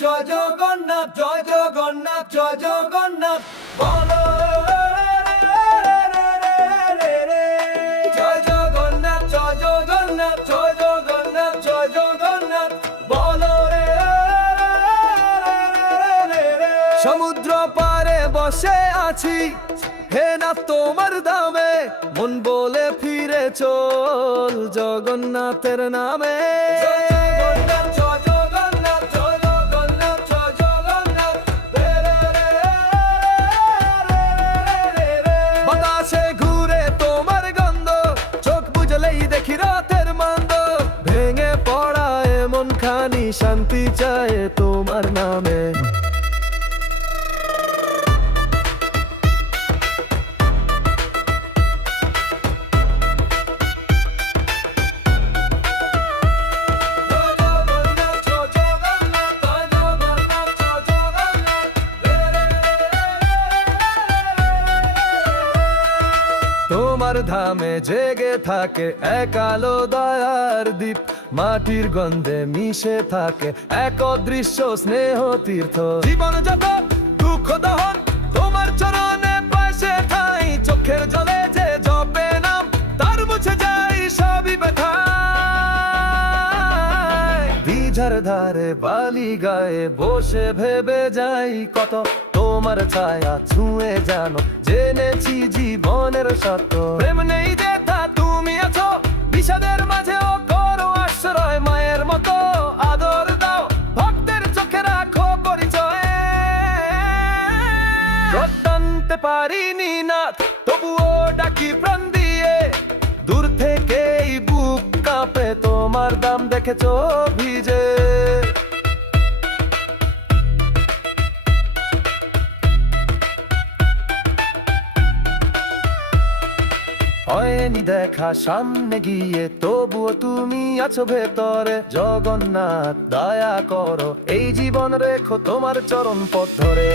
জয় জগন্নাথ, জয় জগন্নাথ, জয় জগন্নাথ বলো জয় জগন্নাথ, জয় জগন্নাথ, জয় জগন্নাথ, জয় জগন্নাথ বলো সমুদ্র পারে বসে আছি হে না তোমার দামে, মন বলে ফিরে চল জগন্নাথের নামে। বাতাসে ঘুরে তোমার গন্ধ, চোখ বুঝলেই দেখি রাতের মন্দ, ভেঙে পড়া এমন খানি শান্তি চায় তোমার নামে। তোমার ধামে জেগে থাকে এক আলো দয়ার দ্বীপ, মাটির গন্ধে মিশে থাকে এক অদৃশ্য স্নেহ তীর্থ। জীবন যত দুঃখ দহন তোমার চরণে পাশে ঠাই, চোখের জলে যে জপে নাম তার মুছে যায় সবই ব্যথা। দিঝার ধারে বালি গায়ে বসে ভেবে যাই কত, তোমার ছায়া ছুঁয়ে জানো জেনেছি জীবনের সত্য। প্রেম নেই যেথা তুমি আছো বিষাদের মাঝেও করো আশ্রয়, মায়ের মতো আদর দাও ভক্তের চোখে রাখো পরিচয়। টানতে পারিনি না তবুও ডাকি প্রাণ দিয়ে, দূর থেকেই বুক কাঁপে তোমার দাম দেখেছো ভিজে। হয়নি দেখা সামনে গিয়ে তবুও তুমি আছো ভেতরে, জগন্নাথ দয়া করো এই জীবন রেখো তোমার চরণ পথ ধরে।